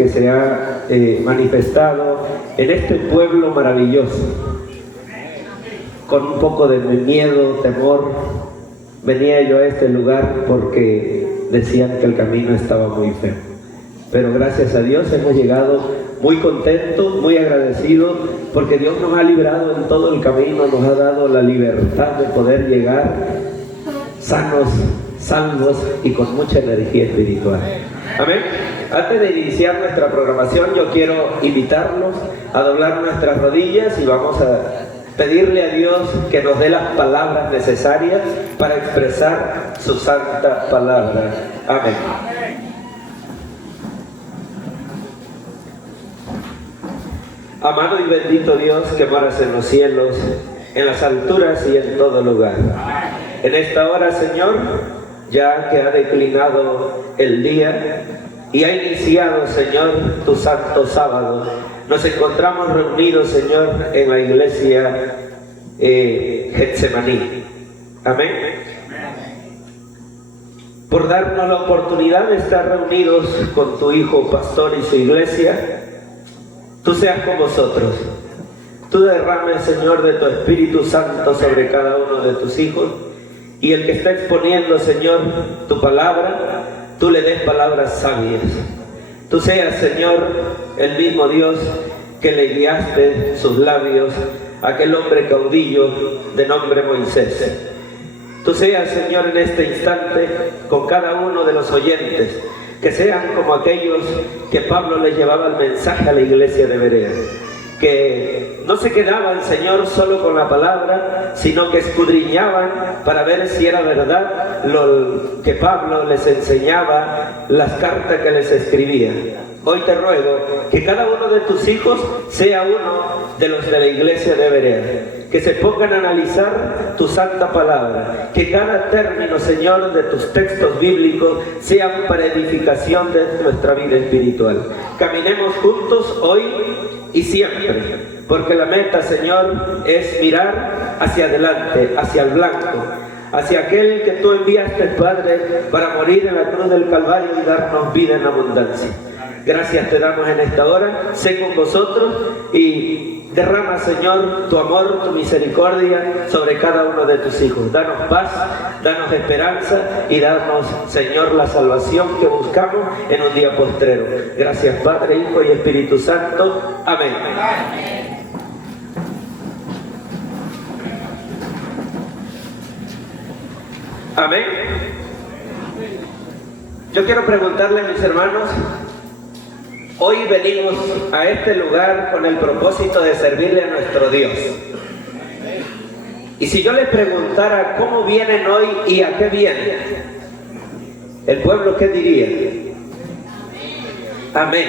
que se ha manifestado en este pueblo maravilloso. Con un poco de miedo, temor, venía yo a este lugar porque decían que el camino estaba muy feo. Pero gracias a Dios hemos llegado muy contentos, muy agradecidos, porque Dios nos ha librado en todo el camino, nos ha dado la libertad de poder llegar sanos, salvos y con mucha energía espiritual. Amén. Antes de iniciar nuestra programación, yo quiero invitarlos a doblar nuestras rodillas y vamos a pedirle a Dios que nos dé las palabras necesarias para expresar su santa palabra. Amén. Amado y bendito Dios que moras en los cielos, en las alturas y en todo lugar. En esta hora, Señor, ya que ha declinado el día y ha iniciado, Señor, tu santo sábado, nos encontramos reunidos, Señor, en la iglesia Getsemaní. Amén. Por darnos la oportunidad de estar reunidos con tu Hijo Pastor y su iglesia, tú seas con vosotros. Tú derrames, Señor, de tu Espíritu Santo sobre cada uno de tus hijos, y el que está exponiendo, Señor, tu palabra, tú le des palabras sabias. Tú seas, Señor, el mismo Dios que le guiaste sus labios a aquel hombre caudillo de nombre Moisés. Tú seas, Señor, en este instante con cada uno de los oyentes, que sean como aquellos que Pablo les llevaba el mensaje a la iglesia de Berea, que no se quedaban, Señor, solo con la palabra, sino que escudriñaban para ver si era verdad lo que Pablo les enseñaba, las cartas que les escribía. Hoy te ruego que cada uno de tus hijos sea uno de los de la iglesia de Berea, que se pongan a analizar tu santa palabra, que cada término, Señor, de tus textos bíblicos sea para edificación de nuestra vida espiritual. Caminemos juntos hoy y siempre, porque la meta, Señor, es mirar hacia adelante, hacia el blanco, hacia aquel que tú enviaste, Padre, para morir en la cruz del Calvario y darnos vida en abundancia. Gracias te damos en esta hora, sé con vosotros y derrama, Señor, tu amor, tu misericordia sobre cada uno de tus hijos. Danos paz, danos esperanza y danos, Señor, la salvación que buscamos en un día postrero. Gracias, Padre, Hijo y Espíritu Santo. Amén. Amén. Yo quiero preguntarle a mis hermanos, hoy venimos a este lugar con el propósito de servirle a nuestro Dios. Y si yo les preguntara cómo vienen hoy y a qué vienen, ¿el pueblo qué diría? Amén.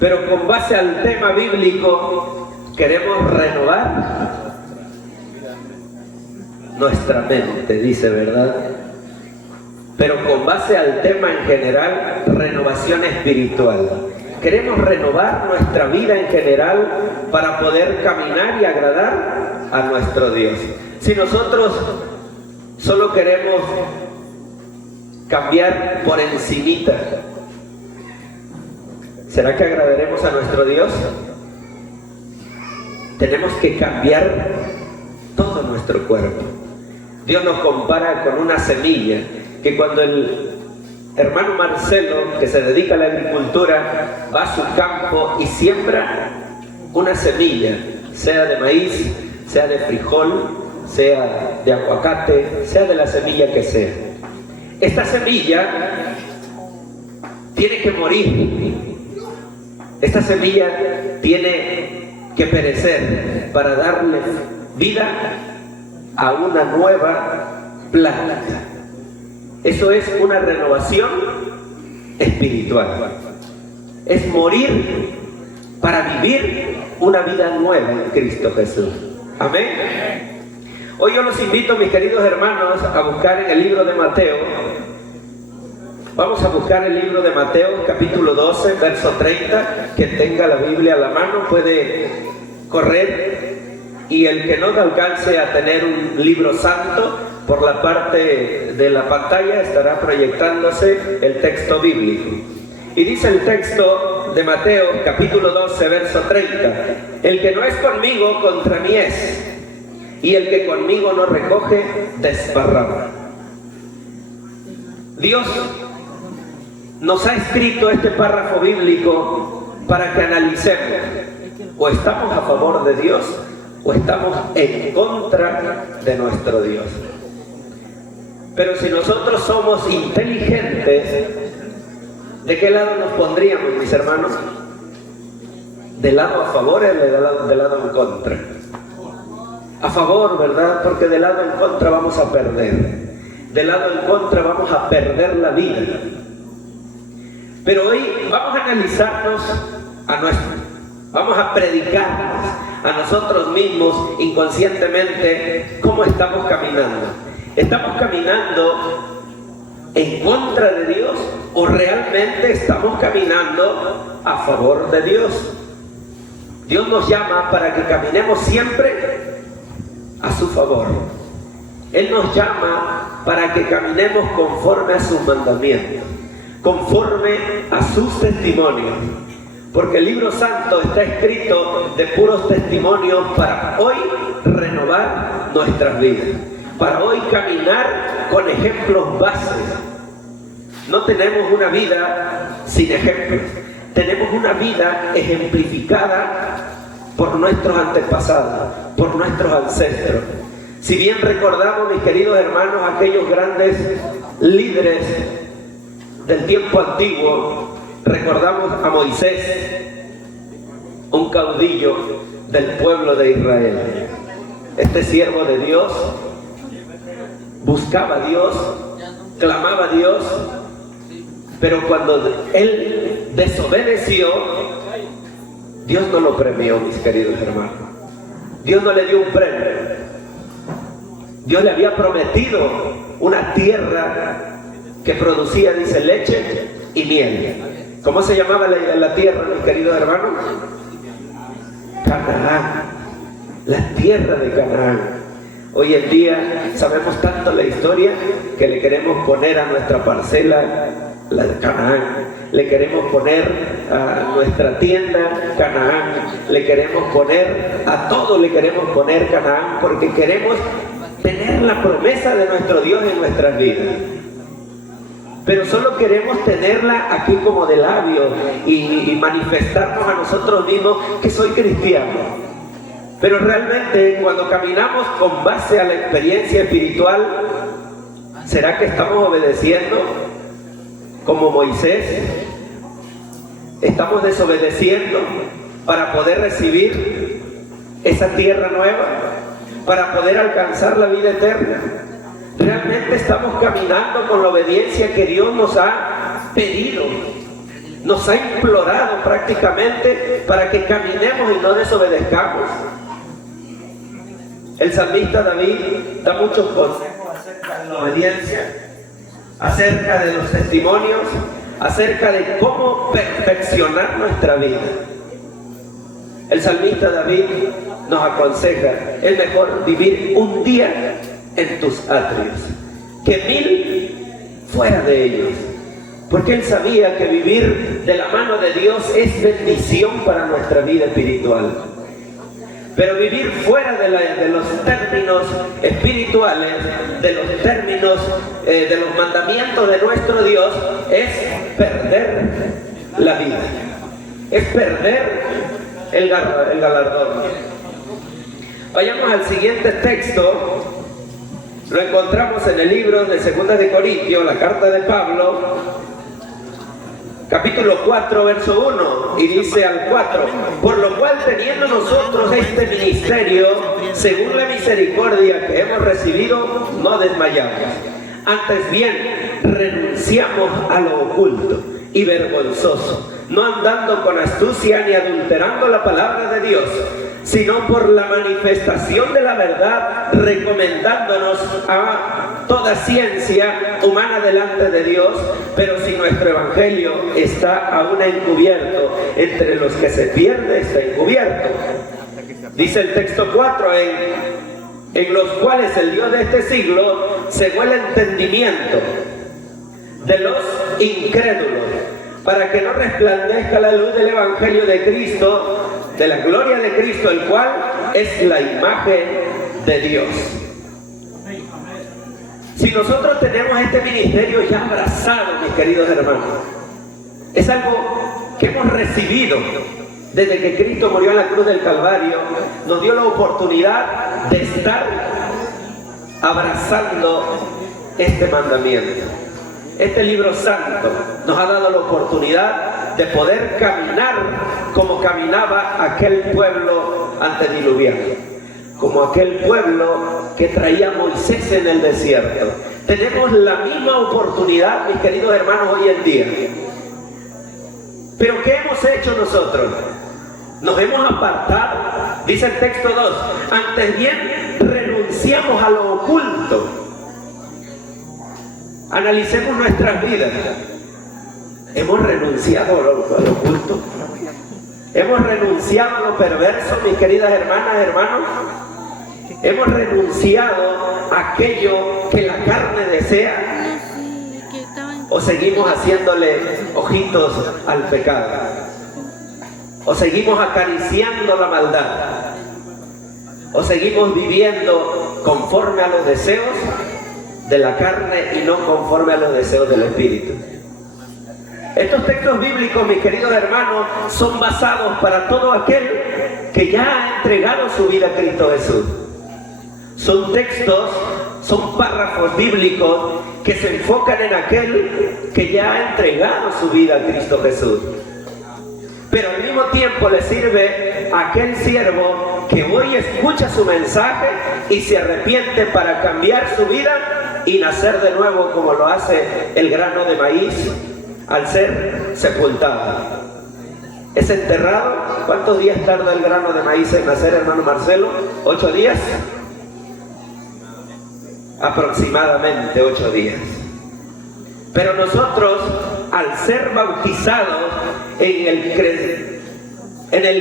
Pero con base al tema bíblico, queremos renovar nuestra mente, dice, ¿verdad? Pero con base al tema en general, renovación espiritual. Queremos renovar nuestra vida en general para poder caminar y agradar a nuestro Dios. Si nosotros solo queremos cambiar por encimita, ¿será que agradaremos a nuestro Dios? Tenemos que cambiar todo nuestro cuerpo. Dios nos compara con una semilla, que cuando el hermano Marcelo, que se dedica a la agricultura, va a su campo y siembra una semilla, sea de maíz, sea de frijol, sea de aguacate, sea de la semilla que sea. Esta semilla tiene que morir. Esta semilla tiene que perecer para darle vida a una nueva planta. Eso es una renovación espiritual. Es morir para vivir una vida nueva en Cristo Jesús. Amén. Hoy yo los invito, mis queridos hermanos, a buscar en el libro de Mateo. Vamos a buscar el libro de Mateo, capítulo 12, verso 30. Quien tenga la Biblia a la mano puede correr, y el que no alcance a tener un libro santo, por la parte de la pantalla estará proyectándose el texto bíblico. Y dice el texto de Mateo, capítulo 12, verso 30. El que no es conmigo, contra mí es, y el que conmigo no recoge, desparrama. Dios nos ha escrito este párrafo bíblico para que analicemos. O estamos a favor de Dios, o estamos en contra de nuestro Dios. Pero si nosotros somos inteligentes, ¿de qué lado nos pondríamos, mis hermanos? ¿Del lado a favor o del lado en contra? A favor, ¿verdad? Porque del lado en contra vamos a perder. Del lado en contra vamos a perder la vida. Pero hoy vamos a analizarnos vamos a predicarnos a nosotros mismos inconscientemente cómo estamos caminando. ¿Estamos caminando en contra de Dios o realmente estamos caminando a favor de Dios? Dios nos llama para que caminemos siempre a su favor. Él nos llama para que caminemos conforme a sus mandamientos, conforme a sus testimonios. Porque el libro santo está escrito de puros testimonios para hoy renovar nuestras vidas, para hoy caminar con ejemplos bases. No tenemos una vida sin ejemplos, tenemos una vida ejemplificada por nuestros antepasados, por nuestros ancestros. Si bien recordamos, mis queridos hermanos, aquellos grandes líderes del tiempo antiguo, recordamos a Moisés, un caudillo del pueblo de Israel. Este siervo de Dios buscaba a Dios, clamaba a Dios, pero cuando él desobedeció, Dios no lo premió, mis queridos hermanos. Dios no le dio un premio. Dios le había prometido una tierra que producía, dice, leche y miel. ¿Cómo se llamaba la tierra, mis queridos hermanos? Canaán, la tierra de Canaán. Hoy en día sabemos tanto la historia que le queremos poner a nuestra parcela la de Canaán, le queremos poner a nuestra tienda Canaán, le queremos poner a todo, le queremos poner Canaán, porque queremos tener la promesa de nuestro Dios en nuestras vidas. Pero solo queremos tenerla aquí como de labio y manifestarnos a nosotros mismos que soy cristiano. Pero realmente cuando caminamos con base a la experiencia espiritual, ¿será que estamos obedeciendo como Moisés? ¿Estamos desobedeciendo para poder recibir esa tierra nueva? ¿Para poder alcanzar la vida eterna? ¿Realmente estamos caminando con la obediencia que Dios nos ha pedido? Nos ha implorado prácticamente para que caminemos y no desobedezcamos. El salmista David da muchos consejos acerca de la obediencia, acerca de los testimonios, acerca de cómo perfeccionar nuestra vida. El salmista David nos aconseja: es mejor vivir un día en tus atrios que 1000 fuera de ellos, porque él sabía que vivir de la mano de Dios es bendición para nuestra vida espiritual. Pero vivir fuera de los términos espirituales, de los términos de los mandamientos de nuestro Dios, es perder la vida, es perder el galardón. Vayamos al siguiente texto. Lo encontramos en el libro de 2 de Corintios, la carta de Pablo, capítulo 4, verso 1, y dice al 4: por lo cual, teniendo nosotros este ministerio, según la misericordia que hemos recibido, no desmayamos. Antes bien, renunciamos a lo oculto y vergonzoso, no andando con astucia ni adulterando la palabra de Dios, sino por la manifestación de la verdad, recomendándonos a toda ciencia humana delante de Dios. Pero si nuestro evangelio está aún encubierto, entre los que se pierde está encubierto. Dice el texto 4, en los cuales el Dios de este siglo cegó el entendimiento de los incrédulos, para que no resplandezca la luz del Evangelio de Cristo, de la gloria de Cristo, el cual es la imagen de Dios. Si nosotros tenemos este ministerio ya abrazado, mis queridos hermanos, es algo que hemos recibido desde que Cristo murió en la cruz del Calvario, nos dio la oportunidad de estar abrazando este mandamiento. Este libro santo nos ha dado la oportunidad de poder caminar como caminaba aquel pueblo antediluviano, como aquel pueblo que traía Moisés en el desierto. Tenemos la misma oportunidad, mis queridos hermanos, hoy en día. Pero ¿qué hemos hecho nosotros? Nos hemos apartado, dice el texto 2, antes bien renunciamos a lo oculto. Analicemos nuestras vidas. Hemos renunciado a lo oculto. Hemos renunciado a lo perverso, mis queridas hermanas, hermanos. Hemos renunciado a aquello que la carne desea. ¿O seguimos haciéndole ojitos al pecado? ¿O seguimos acariciando la maldad? ¿O seguimos viviendo conforme a los deseos de la carne y no conforme a los deseos del Espíritu? Estos textos bíblicos, mis queridos hermanos, son basados para todo aquel que ya ha entregado su vida a Cristo Jesús. Son textos, son párrafos bíblicos que se enfocan en aquel que ya ha entregado su vida a Cristo Jesús. Pero al mismo tiempo le sirve a aquel siervo que hoy escucha su mensaje y se arrepiente para cambiar su vida y nacer de nuevo, como lo hace el grano de maíz al ser sepultado. ¿Es enterrado? ¿Cuántos días tarda el grano de maíz en nacer, hermano Marcelo? ¿8 días? Aproximadamente 8 días. Pero nosotros, al ser bautizados en el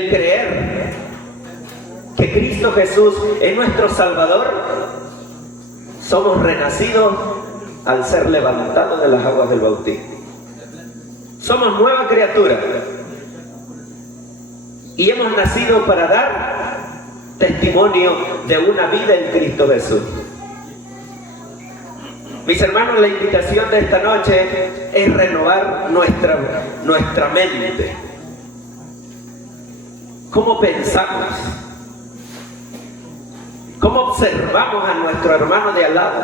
creer que Cristo Jesús es nuestro Salvador, somos renacidos al ser levantados de las aguas del bautismo. Somos nueva criatura y hemos nacido para dar testimonio de una vida en Cristo Jesús. Mis hermanos, la invitación de esta noche es renovar nuestra mente. ¿Cómo pensamos? ¿Cómo observamos a nuestro hermano de al lado?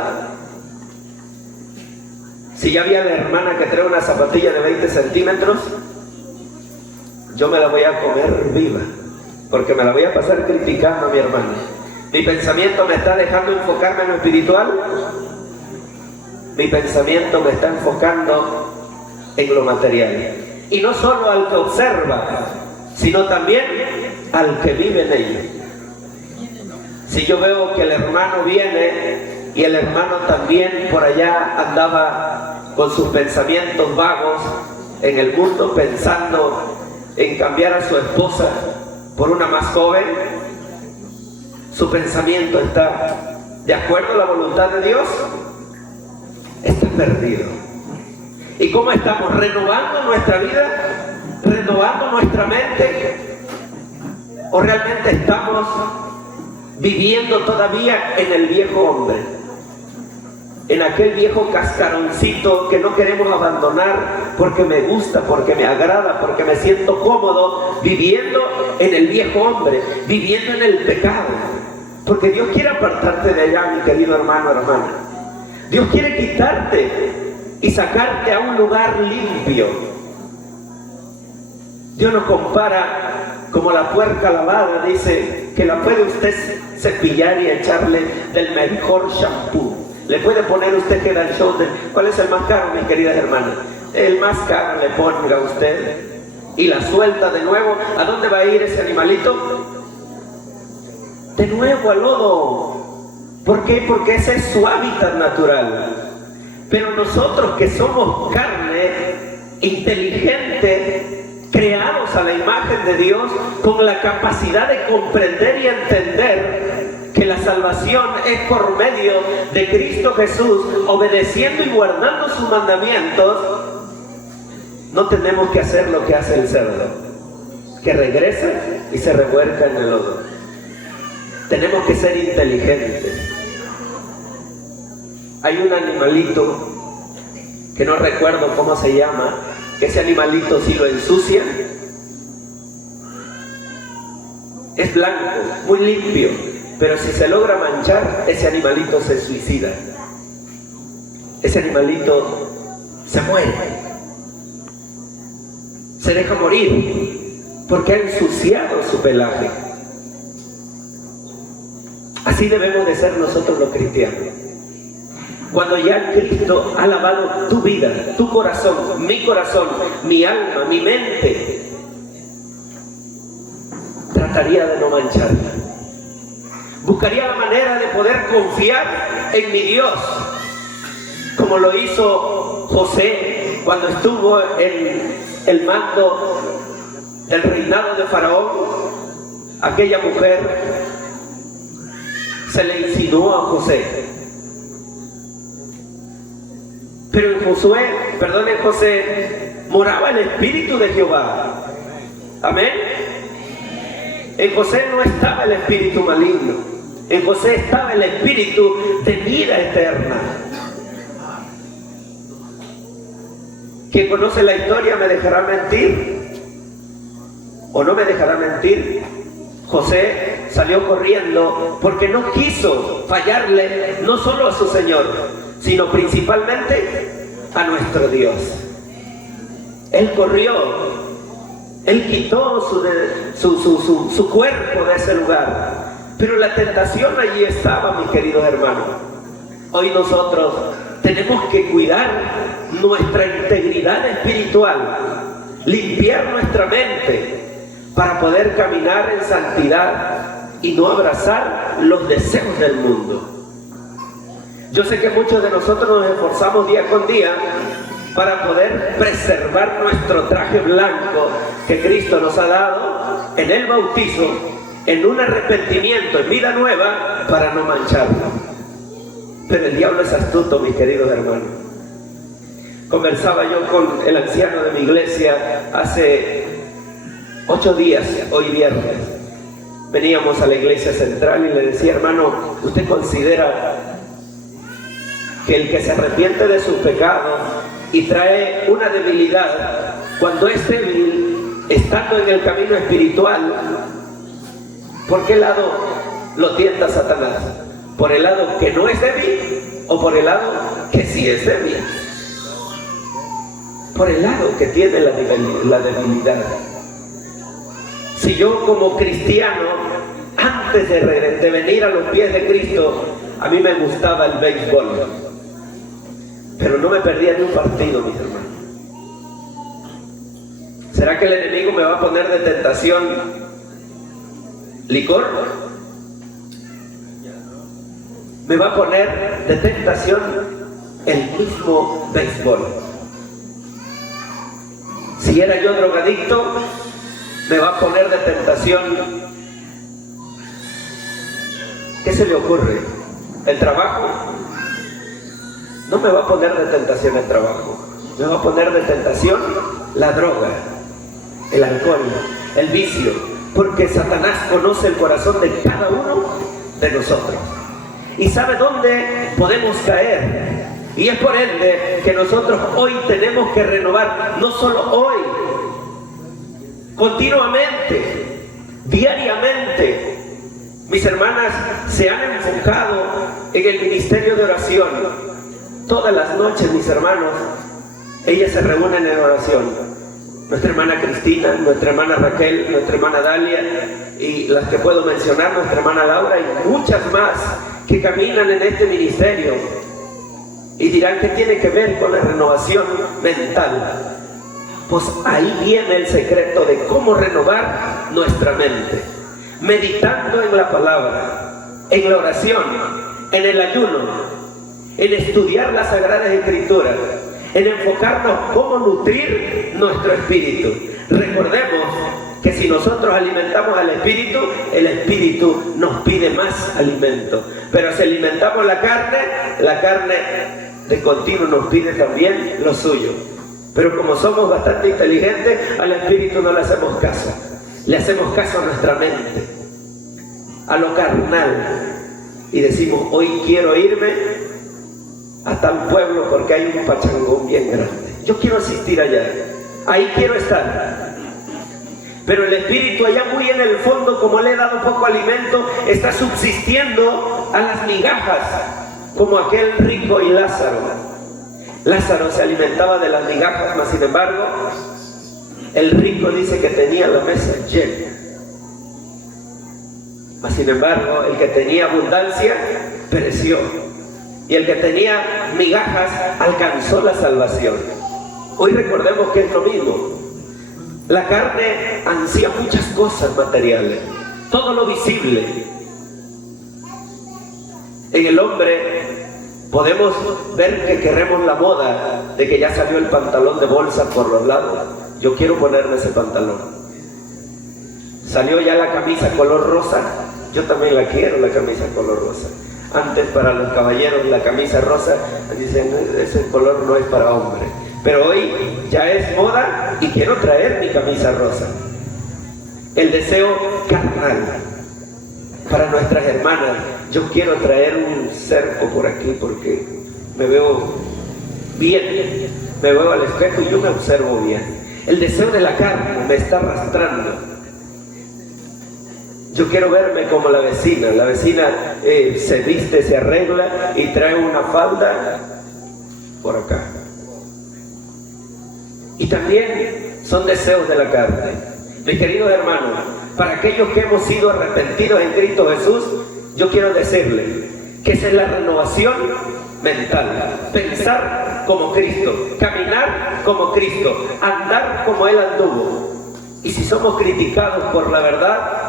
Si ya había la hermana que trae una zapatilla de 20 centímetros, yo me la voy a comer viva, porque me la voy a pasar criticando a mi hermano. Mi pensamiento me está dejando enfocarme en lo espiritual. Mi pensamiento me está enfocando en lo material. Y no solo al que observa, sino también al que vive en ello. Si yo veo que el hermano viene y el hermano también por allá andaba con sus pensamientos vagos en el mundo, pensando en cambiar a su esposa por una más joven, su pensamiento está de acuerdo a la voluntad de Dios, está perdido. ¿Y cómo estamos? ¿Renovando nuestra vida? ¿Renovando nuestra mente? ¿O realmente estamos viviendo todavía en el viejo hombre? En aquel viejo cascaroncito que no queremos abandonar porque me gusta, porque me agrada, porque me siento cómodo, viviendo en el viejo hombre, viviendo en el pecado. Porque Dios quiere apartarte de allá, mi querido hermano, hermana. Dios quiere quitarte y sacarte a un lugar limpio. Dios nos compara como la puerca lavada, dice que la puede usted cepillar y echarle del mejor shampoo. Le puede poner usted Head and Shoulders. ¿Cuál es el más caro, mis queridas hermanas? El más caro le ponga usted y la suelta de nuevo. ¿A dónde va a ir ese animalito? De nuevo al lodo. ¿Por qué? Porque ese es su hábitat natural. Pero nosotros que somos carne inteligente, creados a la imagen de Dios, con la capacidad de comprender y entender que la salvación es por medio de Cristo Jesús, obedeciendo y guardando sus mandamientos, no tenemos que hacer lo que hace el cerdo, que regresa y se revuelca en el lodo. Tenemos que ser inteligentes. Hay un animalito que no recuerdo cómo se llama, que ese animalito si lo ensucian, es blanco, muy limpio, pero si se logra manchar, ese animalito se suicida. Ese animalito se muere, se deja morir, porque ha ensuciado su pelaje. Así debemos de ser nosotros los cristianos. Cuando ya Cristo ha lavado tu vida, tu corazón, mi alma, mi mente, trataría de no mancharla. Buscaría la manera de poder confiar en mi Dios, como lo hizo José cuando estuvo en el mando del reinado de Faraón. Aquella mujer se le insinuó a José. Pero en José moraba el Espíritu de Jehová. Amén. En José no estaba el espíritu maligno. En José estaba el espíritu de vida eterna. Quien conoce la historia me dejará mentir o no me dejará mentir. José salió corriendo porque no quiso fallarle no solo a su Señor, sino principalmente a nuestro Dios. Él corrió, él quitó su cuerpo de ese lugar, pero la tentación allí estaba, mis queridos hermanos. Hoy nosotros tenemos que cuidar nuestra integridad espiritual, limpiar nuestra mente para poder caminar en santidad y no abrazar los deseos del mundo. Yo sé que muchos de nosotros nos esforzamos día con día para poder preservar nuestro traje blanco que Cristo nos ha dado en el bautizo, en un arrepentimiento, en vida nueva, para no mancharlo. Pero el diablo es astuto, mis queridos hermanos. Conversaba yo con el anciano de mi iglesia hace 8 días, hoy viernes. Veníamos a la iglesia central y le decía: hermano, ¿usted considera que el que se arrepiente de sus pecados y trae una debilidad, cuando es débil, estando en el camino espiritual, por qué lado lo tienta Satanás? ¿Por el lado que no es débil o por el lado que sí es débil? Por el lado que tiene la debilidad. Si yo como cristiano, antes de venir a los pies de Cristo, a mí me gustaba el béisbol, pero no me perdía ni un partido, mis hermanos. ¿Será que el enemigo me va a poner de tentación licor? Me va a poner de tentación el mismo béisbol. Si era yo drogadicto, me va a poner de tentación. ¿Qué se le ocurre? ¿El trabajo? No me va a poner de tentación el trabajo. Me va a poner de tentación la droga, el alcohol, el vicio, porque Satanás conoce el corazón de cada uno de nosotros y sabe dónde podemos caer. Y es por ende que nosotros hoy tenemos que renovar, no solo hoy, continuamente, diariamente. Mis hermanas se han enfocado en el ministerio de oración. Todas las noches, mis hermanos, ellas se reúnen en oración. Nuestra hermana Cristina, nuestra hermana Raquel, nuestra hermana Dalia y las que puedo mencionar, nuestra hermana Laura y muchas más que caminan en este ministerio. Y dirán, ¿qué tiene que ver con la renovación mental? Pues ahí viene el secreto de cómo renovar nuestra mente. Meditando en la palabra, en la oración, en el ayuno, en estudiar las Sagradas Escrituras, en enfocarnos cómo nutrir nuestro espíritu. Recordemos que si nosotros alimentamos al espíritu, el espíritu nos pide más alimento. Pero si alimentamos la carne de continuo nos pide también lo suyo. Pero como somos bastante inteligentes, al Espíritu no le hacemos caso. Le hacemos caso a nuestra mente, a lo carnal. Y decimos, hoy quiero irme a tal pueblo porque hay un pachangón bien grande. Yo quiero asistir allá. Ahí quiero estar. Pero el Espíritu allá muy en el fondo, como le he dado poco alimento, está subsistiendo a las migajas, como aquel rico y Lázaro. Lázaro se alimentaba de las migajas, mas sin embargo, el rico dice que tenía la mesa llena. Mas sin embargo, el que tenía abundancia pereció. Y el que tenía migajas alcanzó la salvación. Hoy recordemos que es lo mismo. La carne ansía muchas cosas materiales, todo lo visible. En el hombre podemos ver que queremos la moda de que ya salió el pantalón de bolsa por los lados. Yo quiero ponerme ese pantalón. Salió ya la camisa color rosa. Yo también la quiero, la camisa color rosa. Antes para los caballeros la camisa rosa, dicen, ese color no es para hombre. Pero hoy ya es moda y quiero traer mi camisa rosa. El deseo carnal. Para nuestras hermanas, yo quiero traer un cerco por aquí porque me veo bien, me veo al espejo y yo me observo bien. El deseo de la carne me está arrastrando. Yo quiero verme como la vecina. La vecina se viste, se arregla y trae una falda por acá. Y también son deseos de la carne. Mis queridos hermanos, para aquellos que hemos sido arrepentidos en Cristo Jesús, yo quiero decirles que esa es la renovación mental. Pensar como Cristo, caminar como Cristo, andar como Él anduvo. Y si somos criticados por la verdad,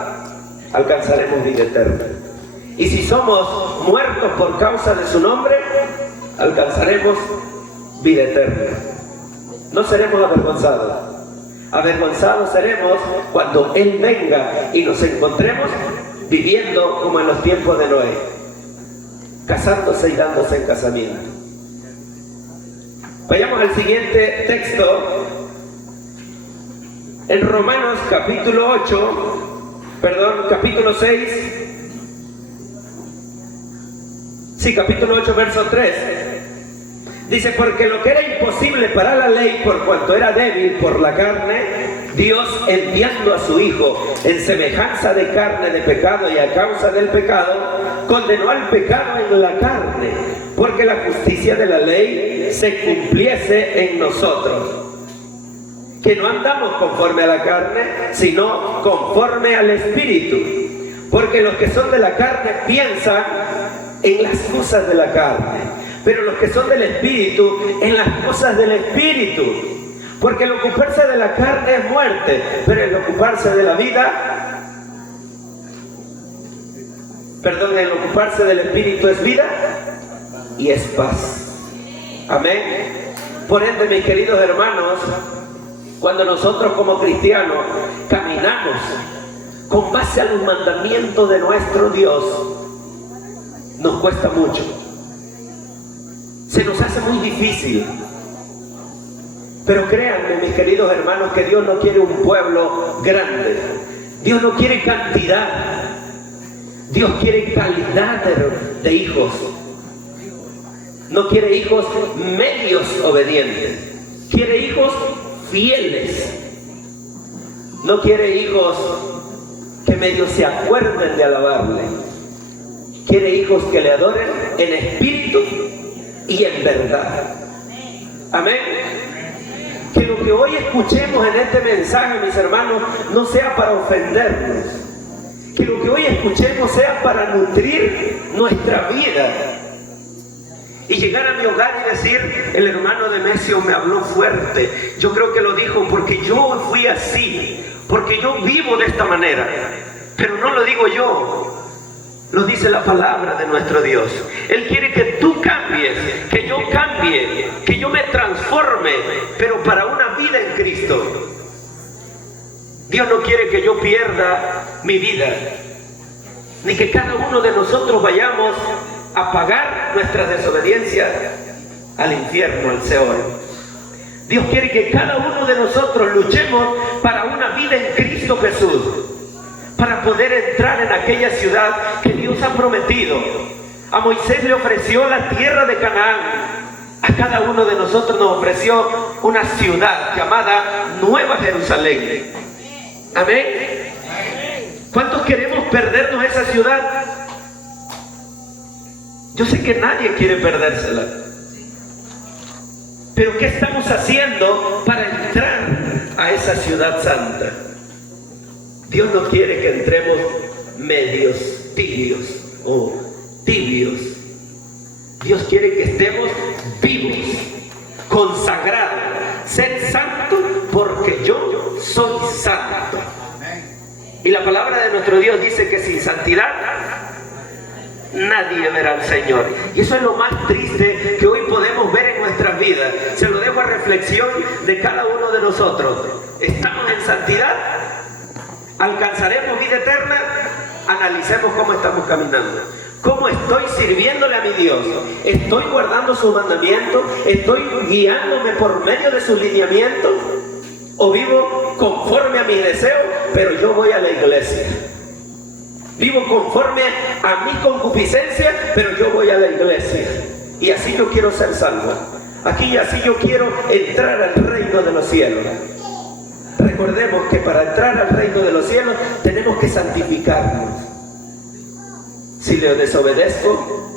alcanzaremos vida eterna. Y si somos muertos por causa de su nombre, alcanzaremos vida eterna. No seremos avergonzados. Avergonzados seremos cuando Él venga y nos encontremos viviendo como en los tiempos de Noé, casándose y dándose en casamiento. Vayamos al siguiente texto, en Romanos capítulo 6, capítulo 8, verso 3. Dice, porque lo que era imposible para la ley, por cuanto era débil por la carne, Dios, enviando a su Hijo en semejanza de carne de pecado y a causa del pecado, condenó al pecado en la carne, porque la justicia de la ley se cumpliese en nosotros. Que no andamos conforme a la carne, sino conforme al Espíritu. Porque los que son de la carne piensan en las cosas de la carne, pero los que son del Espíritu, en las cosas del Espíritu. Porque el ocuparse de la carne es muerte, pero el ocuparse de la vida, el ocuparse del Espíritu es vida y es paz. Amén. Por ende, mis queridos hermanos, cuando nosotros como cristianos caminamos con base a los mandamientos de nuestro Dios, nos cuesta mucho. Se nos hace muy difícil. Pero créanme, mis queridos hermanos, que Dios no quiere un pueblo grande. Dios no quiere cantidad. Dios quiere calidad de hijos. No quiere hijos medios obedientes. Quiere hijos fieles. No quiere hijos que medio se acuerden de alabarle. Quiere hijos que le adoren en espíritu y en verdad. Amén. Que lo que hoy escuchemos en este mensaje, mis hermanos, no sea para ofendernos. Que lo que hoy escuchemos sea para nutrir nuestra vida. Y llegar a mi hogar y decir, el hermano Demesio me habló fuerte. Yo creo que lo dijo porque yo fui así, porque yo vivo de esta manera. Pero no lo digo yo, lo dice la palabra de nuestro Dios. Él quiere que tú cambies, que yo cambie, que yo me transforme, pero para una vida en Cristo. Dios no quiere que yo pierda mi vida, ni que cada uno de nosotros vayamos a pagar nuestra desobediencia al infierno, al Seol. Dios quiere que cada uno de nosotros luchemos para una vida en Cristo Jesús, para poder entrar en aquella ciudad que Dios ha prometido. A Moisés le ofreció la tierra de Canaán. A cada uno de nosotros nos ofreció una ciudad llamada Nueva Jerusalén. Amén. ¿Cuántos queremos perdernos esa ciudad? Yo sé que nadie quiere perdérsela. Pero ¿qué estamos haciendo para entrar a esa ciudad santa? Dios no quiere que entremos medios, tibios o tibios. Dios quiere que estemos vivos, consagrados. Sed santo porque yo soy santo. Y la palabra de nuestro Dios dice que sin santidad nadie verá al Señor. Y eso es lo más triste que hoy podemos ver en nuestras vidas. Se lo dejo a reflexión de cada uno de nosotros. ¿Estamos en santidad? ¿Alcanzaremos vida eterna? Analicemos cómo estamos caminando. ¿Cómo estoy sirviéndole a mi Dios? ¿Estoy guardando sus mandamientos? ¿Estoy guiándome por medio de sus lineamientos? ¿O vivo conforme a mis deseos, pero yo voy a la iglesia? Vivo conforme a mi concupiscencia, pero yo voy a la iglesia. Y así yo quiero ser salvo. Aquí así yo quiero entrar al reino de los cielos. Recordemos que para entrar al reino de los cielos tenemos que santificarnos. Si le desobedezco,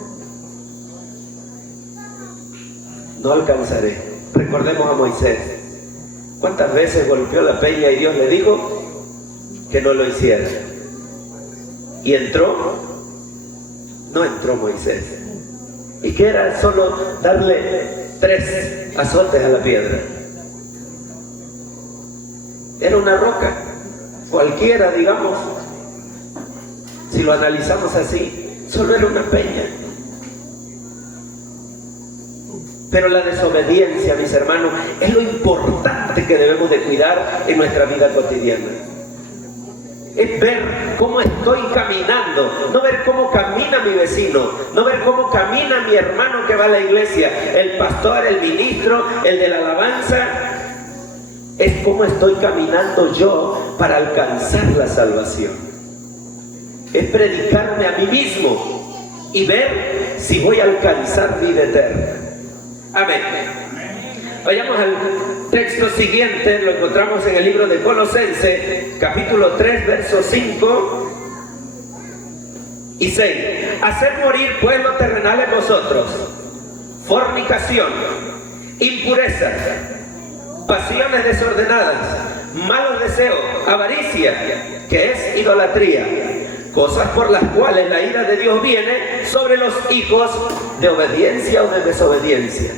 no alcanzaré. Recordemos a Moisés. ¿Cuántas veces golpeó la peña y Dios le dijo que no lo hiciera? ¿Y entró? No entró Moisés. ¿Y qué era? Solo darle 3 azotes a la piedra. Era una roca, cualquiera, digamos. Si lo analizamos así, solo era una peña. Pero la desobediencia, mis hermanos, es lo importante que debemos de cuidar en nuestra vida cotidiana. Es ver cómo estoy caminando, no ver cómo camina mi vecino, no ver cómo camina mi hermano que va a la iglesia, el pastor, el ministro, el de la alabanza. Es cómo estoy caminando yo para alcanzar la salvación. Es predicarme a mí mismo y ver si voy a alcanzar vida eterna. Amén. Vayamos al texto siguiente, lo encontramos en el libro de Colosenses, capítulo 3, versos 5 y 6. Hacer morir pues lo terrenal en vosotros: fornicación, impureza, pasiones desordenadas, malos deseos, avaricia, que es idolatría, cosas por las cuales la ira de Dios viene sobre los hijos de obediencia o de desobediencia.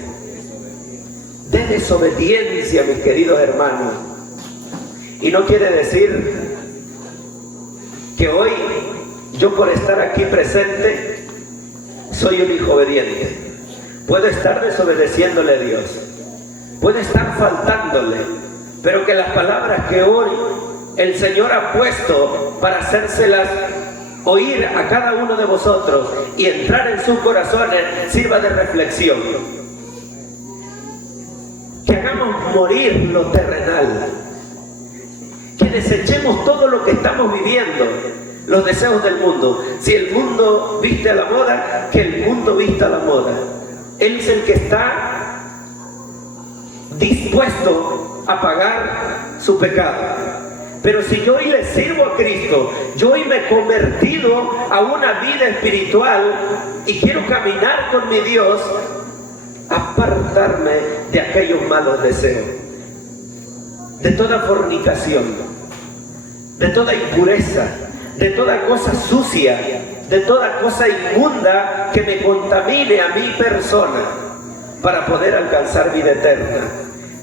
De desobediencia, mis queridos hermanos. Y no quiere decir que hoy yo, por estar aquí presente, soy un hijo obediente. Puedo estar desobedeciéndole a Dios, puedo estar faltándole, pero que las palabras que hoy el Señor ha puesto para hacérselas oír a cada uno de vosotros y entrar en sus corazones sirva de reflexión. Que hagamos morir lo terrenal, que desechemos todo lo que estamos viviendo, los deseos del mundo. Si el mundo viste a la moda, que el mundo vista a la moda. Él es el que está dispuesto a pagar su pecado. Pero si yo hoy le sirvo a Cristo, yo hoy me he convertido a una vida espiritual y quiero caminar con mi Dios, apartarme de aquellos malos deseos, de toda fornicación, de toda impureza, de toda cosa sucia, de toda cosa inmunda que me contamine a mi persona, para poder alcanzar vida eterna.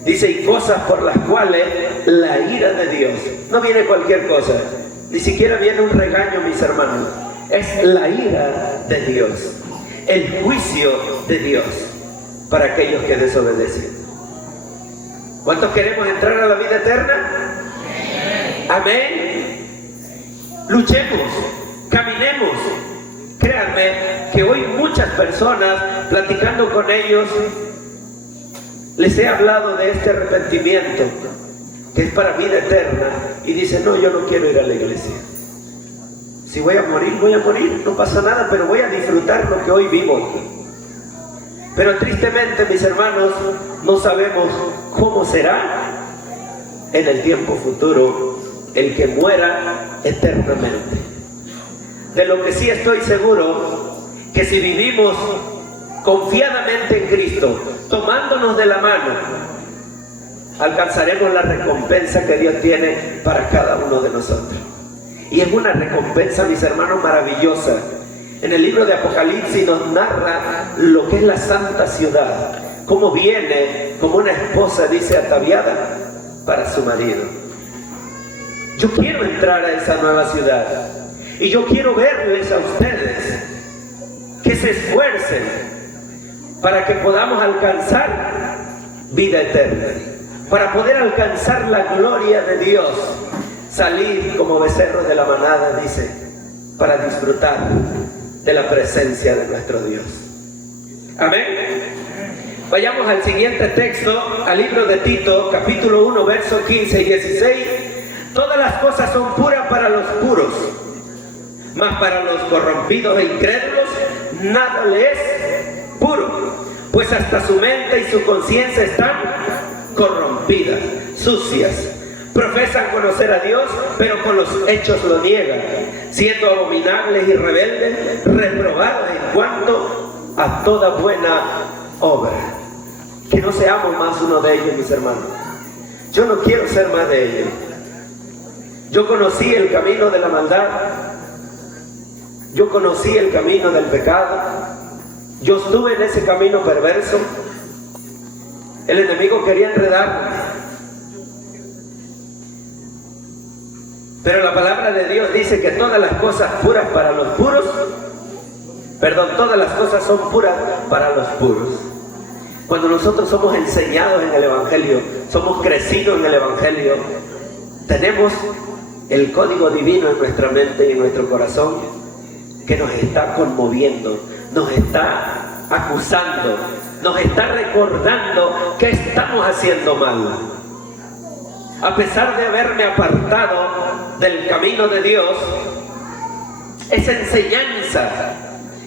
Dice, y cosas por las cuales la ira de Dios, no viene cualquier cosa, ni siquiera viene un regaño, mis hermanos, es la ira de Dios, el juicio de Dios para aquellos que desobedecen. ¿Cuántos queremos entrar a la vida eterna? Amén. Luchemos, caminemos. Créanme que hoy muchas personas, platicando con ellos, Les he hablado de este arrepentimiento que es para vida eterna y dicen, no, yo no quiero ir a la iglesia. Si voy a morir, no pasa nada, pero voy a disfrutar lo que hoy vivo. Pero tristemente, mis hermanos, no sabemos cómo será en el tiempo futuro el que muera eternamente. De lo que sí estoy seguro, que si vivimos confiadamente en Cristo, tomándonos de la mano, alcanzaremos la recompensa que Dios tiene para cada uno de nosotros. Y es una recompensa, mis hermanos, maravillosa. En el libro de Apocalipsis nos narra lo que es la santa ciudad, cómo viene como una esposa, dice, ataviada para su marido. Yo quiero entrar a esa nueva ciudad y yo quiero verles a ustedes que se esfuercen para que podamos alcanzar vida eterna, para poder alcanzar la gloria de Dios, salir como becerros de la manada, dice, para disfrutar de la presencia de nuestro Dios. Amén. Vayamos al siguiente texto, al libro de Tito, capítulo 1, versos 15 y 16. Todas las cosas son puras para los puros, mas para los corrompidos e incrédulos nada le es puro, pues hasta su mente y su conciencia están corrompidas, sucias. Profesan conocer a Dios, pero con los hechos lo niegan, siendo abominables y rebeldes, reprobados en cuanto a toda buena obra. Que no seamos más uno de ellos, mis hermanos. Yo no quiero ser más de ellos. Yo conocí el camino de la maldad, yo conocí el camino del pecado, yo estuve en ese camino perverso. El enemigo quería enredarme, pero la palabra de Dios dice que todas las cosas puras para los puros, todas las cosas son puras para los puros. Cuando nosotros somos enseñados en el Evangelio, somos crecidos en el Evangelio, tenemos el código divino en nuestra mente y en nuestro corazón que nos está conmoviendo, nos está acusando, nos está recordando que estamos haciendo mal. A pesar de haberme apartado del camino de Dios, esa enseñanza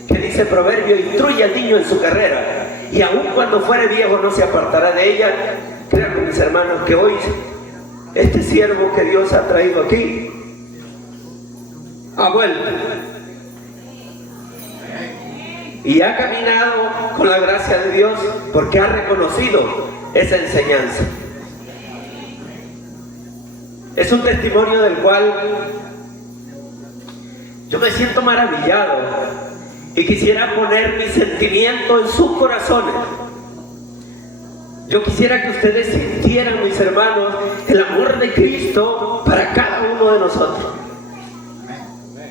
que dice Proverbio, instruye al niño en su carrera, y aun cuando fuere viejo no se apartará de ella. Créanme, mis hermanos, que hoy este siervo que Dios ha traído aquí ha vuelto y ha caminado con la gracia de Dios porque ha reconocido esa enseñanza. Es un testimonio del cual yo me siento maravillado y quisiera poner mi sentimiento en sus corazones. Yo quisiera que ustedes sintieran, mis hermanos, el amor de Cristo para cada uno de nosotros,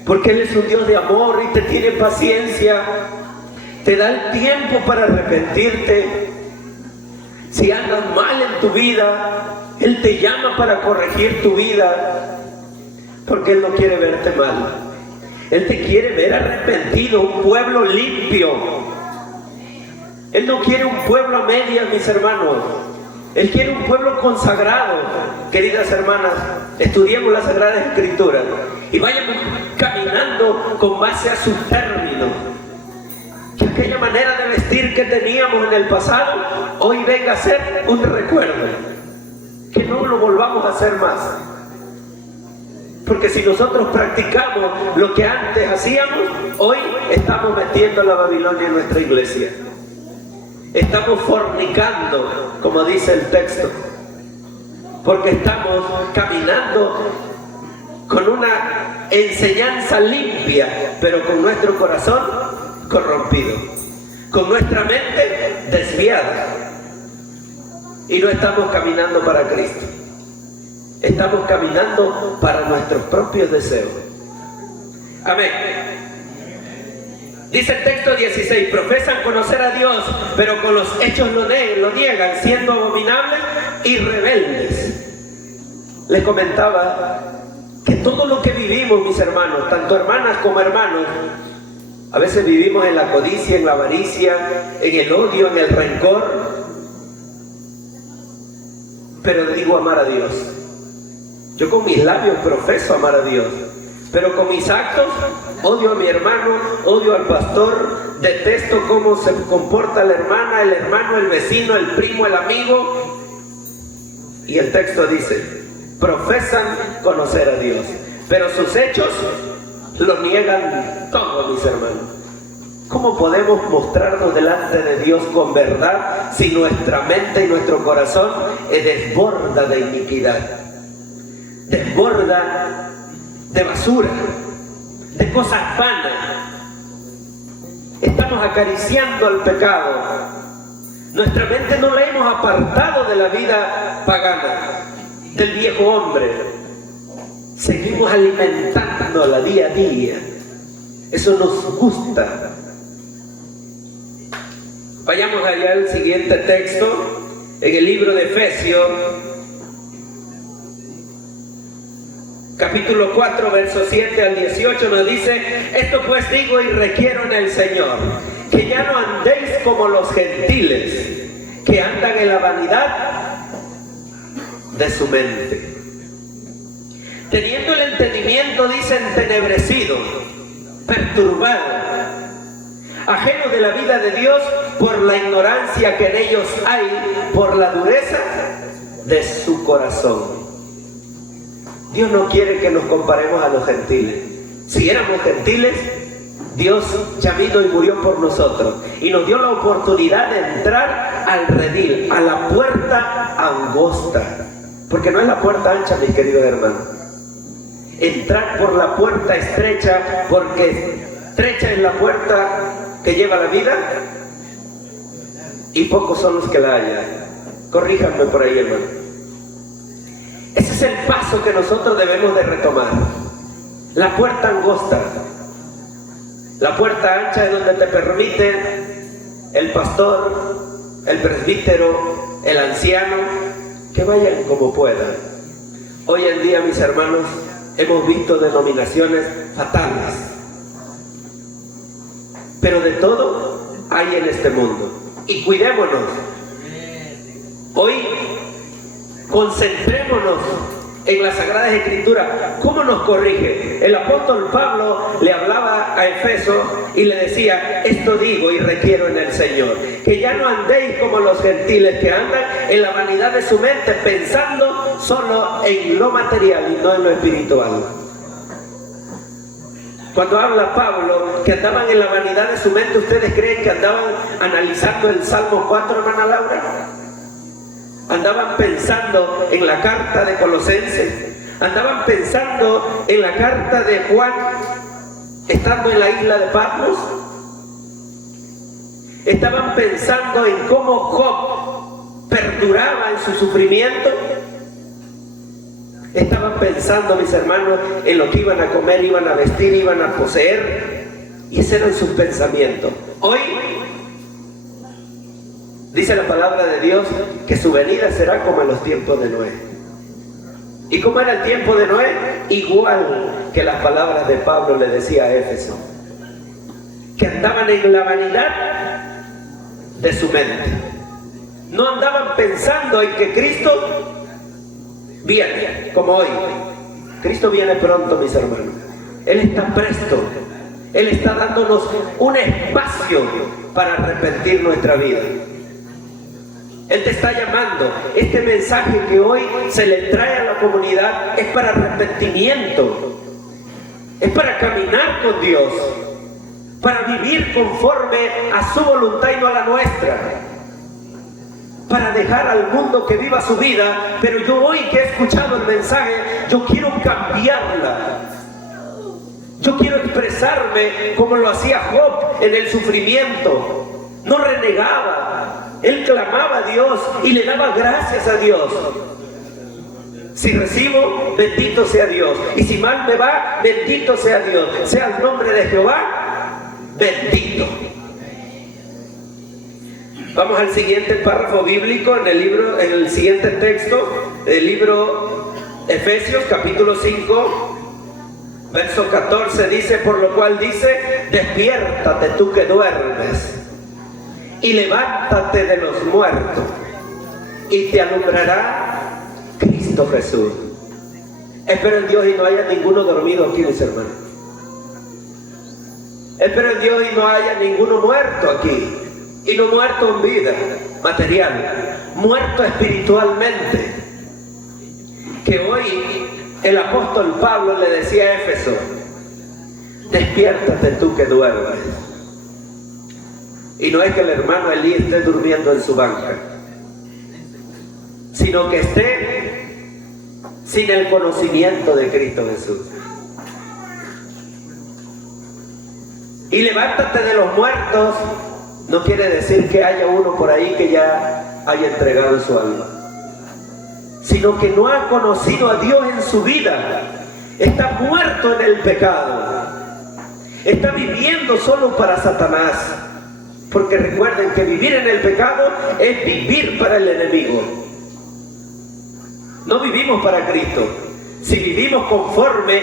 porque Él es un Dios de amor y te tiene paciencia, te da el tiempo para arrepentirte. Si andas mal en tu vida, Él te llama para corregir tu vida, porque Él no quiere verte mal. Él te quiere ver arrepentido, un pueblo limpio. Él no quiere un pueblo a medias, mis hermanos. Él quiere un pueblo consagrado. Queridas hermanas, estudiemos las Sagradas Escrituras y vayamos caminando con base a sus términos. Que aquella manera de vestir que teníamos en el pasado, hoy venga a ser un recuerdo. Que no lo volvamos a hacer más. Porque si nosotros practicamos lo que antes hacíamos, hoy estamos metiendo la Babilonia en nuestra iglesia. Estamos fornicando, como dice el texto, porque estamos caminando con una enseñanza limpia, pero con nuestro corazón corrompido, con nuestra mente desviada, y no estamos caminando para Cristo. Estamos caminando para nuestros propios deseos. Amén. Dice el texto 16, profesan conocer a Dios, pero con los hechos lo niegan, siendo abominables y rebeldes. Les comentaba que todo lo que vivimos, mis hermanos, tanto hermanas como hermanos, a veces vivimos en la codicia, en la avaricia, en el odio, en el rencor. pero digo amar a Dios. Yo con mis labios profeso amar a Dios, pero con mis actos odio a mi hermano, odio al pastor, detesto cómo se comporta la hermana, el hermano, el vecino, el primo, el amigo. Y el texto dice, profesan conocer a Dios, pero sus hechos lo niegan todo, mis hermanos. ¿Cómo podemos mostrarnos delante de Dios con verdad si nuestra mente y nuestro corazón desborda de iniquidad, desborda de basura, de cosas vanas? Estamos acariciando al pecado. Nuestra mente no la hemos apartado de la vida pagana, del viejo hombre. Seguimos alimentándola día a día. Eso nos gusta. Vayamos allá al siguiente texto, en el libro de Efesios, capítulo 4, versos 7 al 18, nos dice: esto pues digo y requiero en el Señor, que ya no andéis como los gentiles, que andan en la vanidad de su mente, teniendo el entendimiento, dice, entenebrecido, perturbado, ajeno de la vida de Dios por la ignorancia que en ellos hay, por la dureza de su corazón. Dios no quiere que nos comparemos a los gentiles. Si éramos gentiles, Dios ya vino y murió por nosotros y nos dio la oportunidad de entrar al redil, a la puerta angosta, porque no es la puerta ancha, mis queridos hermanos. Entrar por la puerta estrecha, porque estrecha es la puerta que lleva la vida y pocos son los que la hallan. Corríjanme por ahí, hermano. Ese es el paso que nosotros debemos de retomar. La puerta angosta. La puerta ancha es donde te permite el pastor, el presbítero, el anciano, que vayan como puedan. Hoy en día, mis hermanos, hemos visto denominaciones fatales. Pero de todo hay en este mundo. Y cuidémonos. Hoy concentrémonos en las Sagradas Escrituras. ¿Cómo nos corrige? El apóstol Pablo le hablaba a Efeso y le decía: esto digo y requiero en el Señor, que ya no andéis como los gentiles, que andan en la vanidad de su mente, pensando solo en lo material y no en lo espiritual. Cuando habla Pablo que andaban en la vanidad de su mente, ¿ustedes creen que andaban analizando el Salmo 4, hermana Laura? Andaban pensando en la carta de Colosenses, andaban pensando en la carta de Juan, estando en la isla de Patmos. Estaban pensando en cómo Job perduraba en su sufrimiento. Estaban pensando, mis hermanos, en lo que iban a comer, iban a vestir, iban a poseer, y ese eran sus pensamientos. Hoy dice la palabra de Dios que su venida será como en los tiempos de Noé. ¿Y cómo era el tiempo de Noé? Igual que las palabras de Pablo le decía a Éfeso, que andaban en la vanidad de su mente. No andaban pensando en que Cristo viene, como hoy. Cristo viene pronto, mis hermanos. Él está presto. Él está dándonos un espacio para arrepentir nuestra vida. Él te está llamando. Este mensaje que hoy se le trae a la comunidad es para arrepentimiento. Es para caminar con Dios, para vivir conforme a su voluntad y no a la nuestra, para dejar al mundo que viva su vida. Pero yo hoy que he escuchado el mensaje, yo quiero cambiarla. Yo quiero expresarme como lo hacía Job en el sufrimiento. No renegaba, él clamaba a Dios y le daba gracias a Dios. Si recibo, bendito sea Dios, y si mal me va, bendito sea Dios. Sea el nombre de Jehová bendito. Vamos al siguiente párrafo bíblico en el siguiente texto del libro Efesios, capítulo 5, verso 14, dice: por lo cual dice, despiértate tú que duermes, y levántate de los muertos, y te alumbrará Cristo Jesús. Espero en Dios y no haya ninguno dormido aquí, mis hermanos. Espero en Dios y no haya ninguno muerto aquí. Y no muerto en vida material, muerto espiritualmente. Que hoy el apóstol Pablo le decía a Éfeso: despiértate tú que duermes. Y no es que el hermano Elí esté durmiendo en su banca, sino que esté sin el conocimiento de Cristo Jesús. Y levántate de los muertos no quiere decir que haya uno por ahí que ya haya entregado su alma, sino que no ha conocido a Dios en su vida. Está muerto en el pecado. Está viviendo solo para Satanás. Porque recuerden que vivir en el pecado es vivir para el enemigo. No vivimos para Cristo. Si vivimos conforme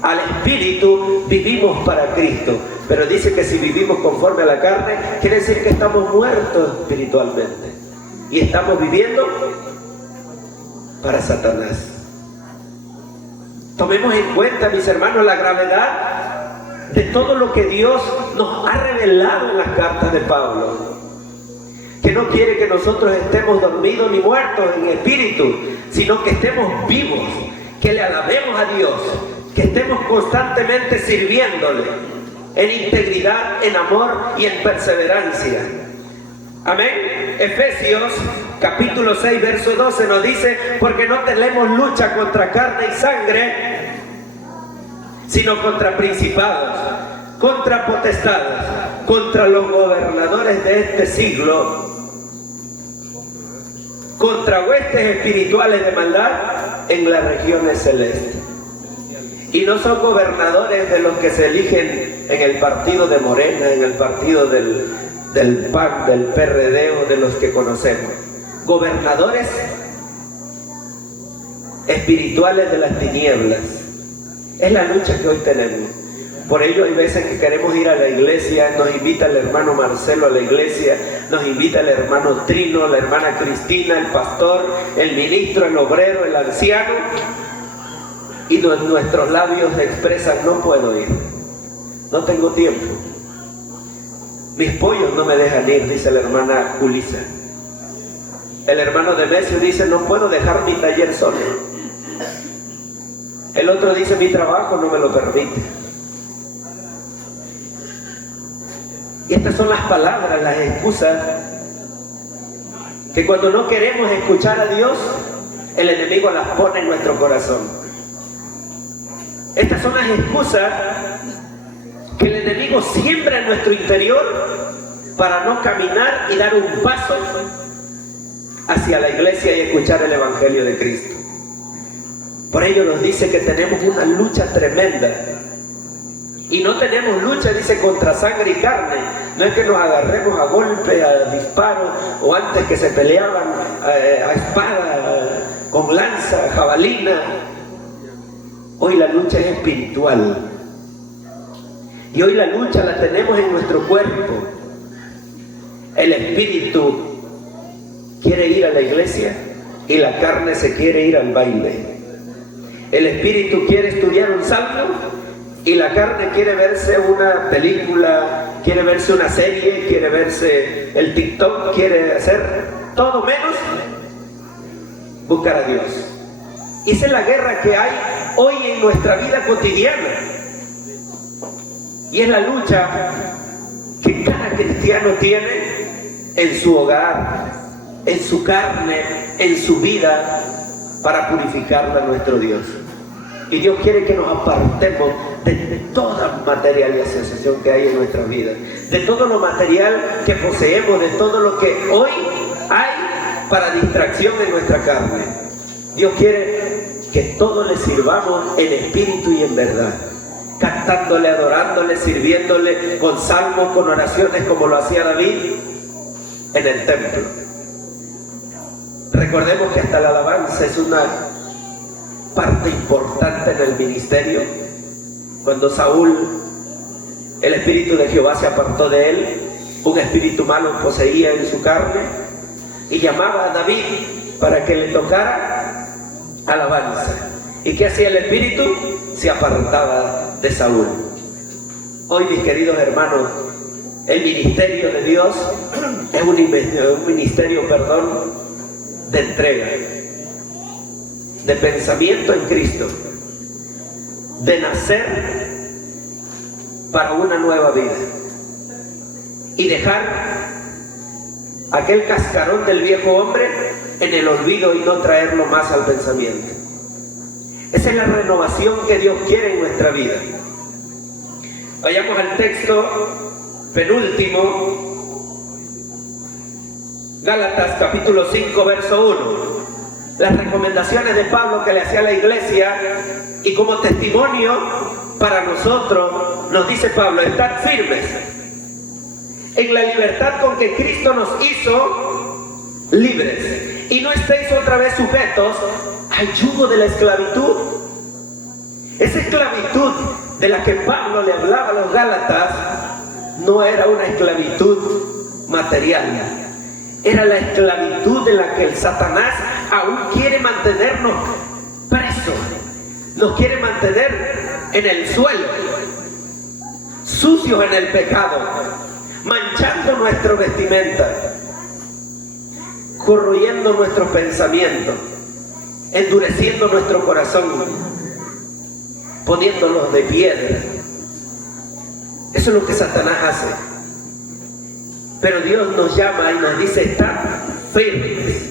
al Espíritu, vivimos para Cristo. Pero dice que si vivimos conforme a la carne, quiere decir que estamos muertos espiritualmente. Y estamos viviendo para Satanás. Tomemos en cuenta, mis hermanos, la gravedad de todo lo que Dios nos ha revelado en las cartas de Pablo, que no quiere que nosotros estemos dormidos ni muertos en espíritu, sino que estemos vivos, que le alabemos a Dios, que estemos constantemente sirviéndole en integridad, en amor y en perseverancia. Amén. Efesios capítulo 6 verso 12 nos dice: porque no tenemos lucha contra carne y sangre, sino contra principados, contra potestades, contra los gobernadores de este siglo, contra huestes espirituales de maldad en las regiones celestes. Y no son gobernadores de los que se eligen en el partido de Morena, en el partido del PAN, del PRD o de los que conocemos. Gobernadores espirituales de las tinieblas. Es la lucha que hoy tenemos. Por ello hay veces que queremos ir a la iglesia, nos invita el hermano Marcelo a la iglesia, nos invita el hermano Trino, la hermana Cristina, el pastor, el ministro, el obrero, el anciano, y nuestros labios expresan: no puedo ir, no tengo tiempo, mis pollos no me dejan ir, dice la hermana Julisa. El hermano Demesio dice: no puedo dejar mi taller solo. El otro dice: mi trabajo no me lo permite. Y estas son las palabras, las excusas, que cuando no queremos escuchar a Dios, el enemigo las pone en nuestro corazón. Estas son las excusas que el enemigo siembra en nuestro interior para no caminar y dar un paso hacia la iglesia y escuchar el Evangelio de Cristo. Por ello nos dice que tenemos una lucha tremenda. Y no tenemos lucha, dice, contra sangre y carne. No es que nos agarremos a golpe, a disparo, o antes que se peleaban a espada, con lanza, jabalina. Hoy la lucha es espiritual. Y hoy la lucha la tenemos en nuestro cuerpo. El espíritu quiere ir a la iglesia y la carne se quiere ir al baile. El espíritu quiere estudiar un salmo y la carne quiere verse una película, quiere verse una serie, quiere verse el TikTok, quiere hacer todo menos buscar a Dios. Y esa es la guerra que hay hoy en nuestra vida cotidiana. Y es la lucha que cada cristiano tiene en su hogar, en su carne, en su vida, para purificarla a nuestro Dios. Y Dios quiere que nos apartemos de toda materialización que hay en nuestra vida, de todo lo material que poseemos, de todo lo que hoy hay para distracción en nuestra carne. Dios quiere que todos le sirvamos en espíritu y en verdad, cantándole, adorándole, sirviéndole con salmos, con oraciones, como lo hacía David en el templo. Recordemos que hasta la alabanza es una parte importante en el ministerio. Cuando Saúl, el espíritu de Jehová se apartó de él, un espíritu malo poseía en su carne y llamaba a David para que le tocara. alabanza. ¿Y qué hacía el espíritu? Se apartaba de Saúl. Hoy, mis queridos hermanos, el ministerio de Dios es un ministerio, de entrega, de pensamiento en Cristo, de nacer para una nueva vida y dejar aquel cascarón del viejo hombre en el olvido y no traerlo más al pensamiento. Esa es la renovación que Dios quiere en nuestra vida. Vayamos al texto penúltimo, Gálatas capítulo 5 verso 1. Las recomendaciones de Pablo que le hacía a la iglesia, y como testimonio para nosotros nos dice Pablo: estad firmes en la libertad con que Cristo nos hizo libres, y no estéis otra vez sujetos al yugo de la esclavitud. Esa esclavitud de la que Pablo le hablaba a los Gálatas no era una esclavitud material, era la esclavitud en la que el Satanás aún quiere mantenernos presos, nos quiere mantener en el suelo, sucios en el pecado, manchando nuestra vestimenta, corroyendo nuestros pensamientos, endureciendo nuestro corazón, poniéndolos de piedra. Eso es lo que Satanás hace. Pero Dios nos llama y nos dice: estad firmes,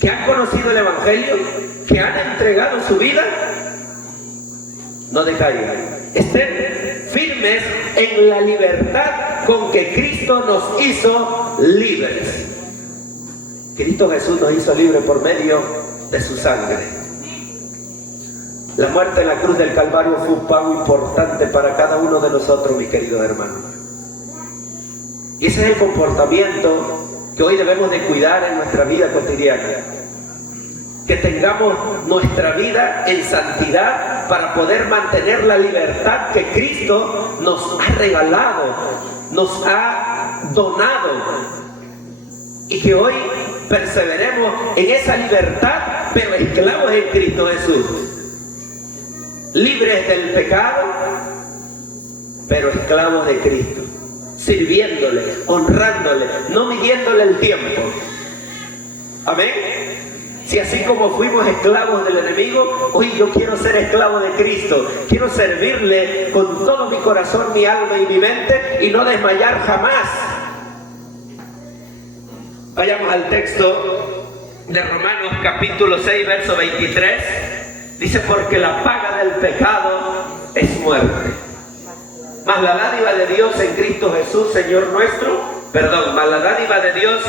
que han conocido el Evangelio, que han entregado su vida, no decaigan. Estén firmes en la libertad con que Cristo nos hizo libres. Cristo Jesús nos hizo libres por medio de su sangre. La muerte en la cruz del Calvario fue un pago importante para cada uno de nosotros, mis queridos hermanos. Y ese es el comportamiento que hoy debemos de cuidar en nuestra vida cotidiana. Que tengamos nuestra vida en santidad para poder mantener la libertad que Cristo nos ha regalado, nos ha donado. Y que hoy perseveremos en esa libertad, pero esclavos en Cristo Jesús. Libres del pecado, pero esclavos de Cristo, sirviéndole, honrándole, no midiéndole el tiempo. Amén. Si así como fuimos esclavos del enemigo, hoy yo quiero ser esclavo de Cristo, quiero servirle con todo mi corazón, mi alma y mi mente, y no desmayar jamás. Vayamos al texto de Romanos capítulo 6 verso 23. Dice: porque la paga del pecado es muerte, mas la dádiva de Dios en Cristo Jesús, Señor nuestro, mas la dádiva de Dios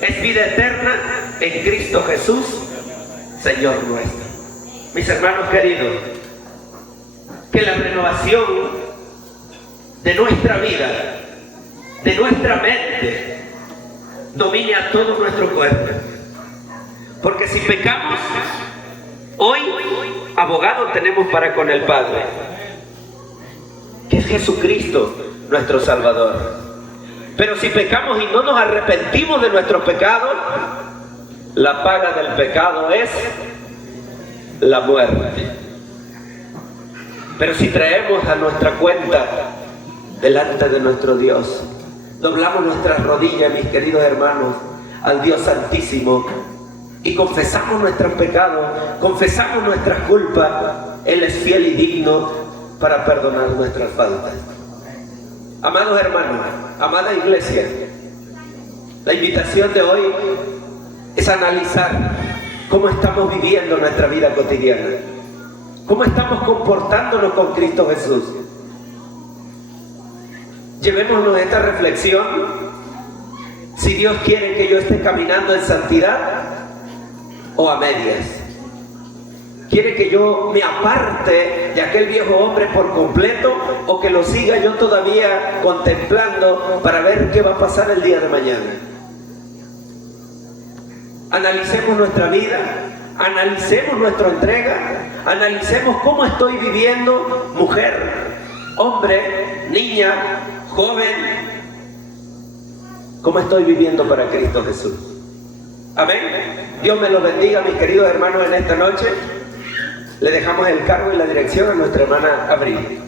es vida eterna en Cristo Jesús, Señor nuestro. Mis hermanos queridos, que la renovación de nuestra vida, de nuestra mente, domine a todo nuestro cuerpo. Porque si pecamos, hoy abogado tenemos para con el Padre, que es Jesucristo nuestro Salvador. Pero si pecamos y no nos arrepentimos de nuestros pecados, la paga del pecado es la muerte. Pero si traemos a nuestra cuenta delante de nuestro Dios, doblamos nuestras rodillas, mis queridos hermanos, al Dios Santísimo, y confesamos nuestros pecados, confesamos nuestras culpas, Él es fiel y digno para perdonar nuestras faltas. Amados hermanos, amada iglesia, la invitación de hoy es analizar cómo estamos viviendo nuestra vida cotidiana, cómo estamos comportándonos con Cristo Jesús. Llevémonos esta reflexión. Si Dios quiere que yo esté caminando en santidad o a medias, quiere que yo me aparte de aquel viejo hombre por completo, o que lo siga yo todavía contemplando para ver qué va a pasar el día de mañana. Analicemos nuestra vida, analicemos nuestra entrega, analicemos cómo estoy viviendo, mujer, hombre, niña, joven, cómo estoy viviendo para Cristo Jesús. Amén. Dios me los bendiga, mis queridos hermanos, en esta noche. Le dejamos el cargo y la dirección a nuestra hermana Abril.